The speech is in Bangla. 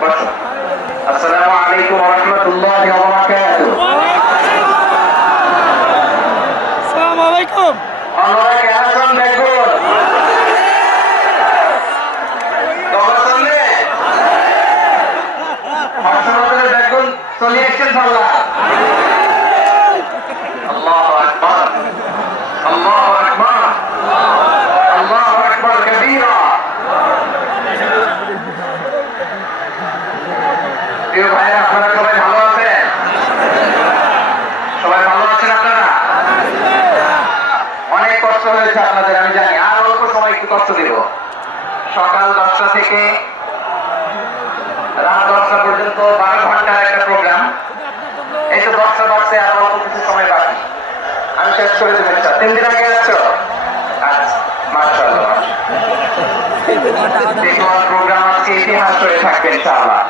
বসো। আসসালামু আলাইকুম ওয়া রাহমাতুল্লাহি ওয়া বারাকাতুহু। আসসালামু আলাইকুম। আপনারা কেমন আছেন দেখুন? তোমরা চললে? হাসপাতালে দেখুন চলে আসছেন সাল্লাহ। আল্লাহু আকবার, আল্লাহু আকবার, আল্লাহু আকবার কাবীরা। প্রিয় ভাইরা, আপনারা সবাই ভালো আছেন? সবাই ভালো আছেন আপনারা? অনেক কষ্ট হয়েছে আপনাদের, আমি জানি। আর অল্প সময় একটু কষ্ট দেব। সকাল 10টা থেকে রাত 10টা পর্যন্ত 12 ঘন্টার একটা প্রোগ্রাম। এই তো 10টা বাজতে আর অল্প কিছু সময় বাকি। আমি শেষ করে দেবো। 3 দিন আগে আসছো? আচ্ছা, মাশাআল্লাহ। প্রোগ্রাম আজকে ইতিহাস হয়ে থাকবে ইনশাআল্লাহ।